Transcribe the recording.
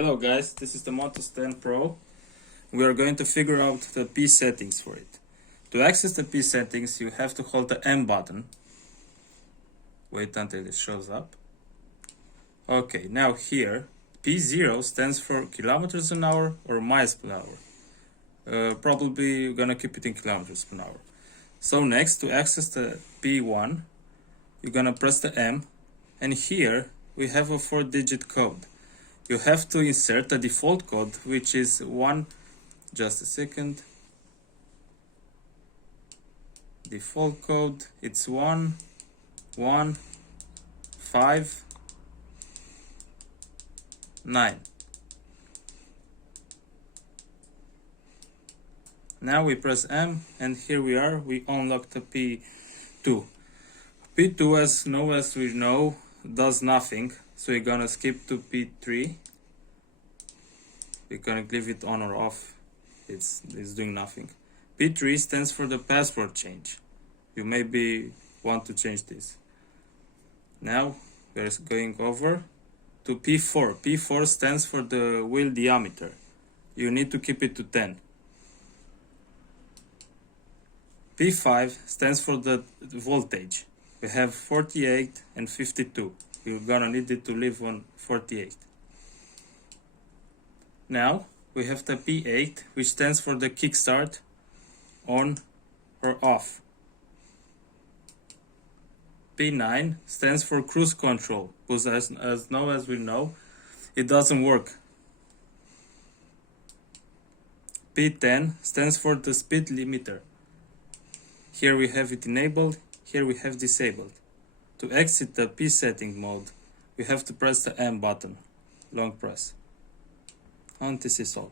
Hello guys, this is the Motus 10 Pro. We are going to figure out the P settings for it. To access the P settings, you have to hold the M button. Wait until it shows up. Okay, now here, P0 stands for kilometers an hour or miles per hour. Probably you're gonna keep it in kilometers per hour. So next, to access the P1, you're gonna press the M, and here we have a 4-digit code. You have to insert a default code, which is just a second. Default code, it's 115 Now we press M, and here we are, we unlock the P2. P2, as we know, does nothing, so we're gonna skip to P3. We're gonna leave it on or off, it's doing nothing. P3 stands for the password change. You maybe want to change this. Now we're going over to P4. P4 stands for the wheel diameter. You need to keep it to 10. P5 stands for the voltage. We have 48 and 52. You're gonna need it to live on 48. Now we have the P8, which stands for the kickstart, on or off. P9 stands for cruise control, because as we know, it doesn't work. P10 stands for the speed limiter. Here we have it enabled, here we have disabled. To exit the P setting mode, we have to press the M button, long press. And this is all.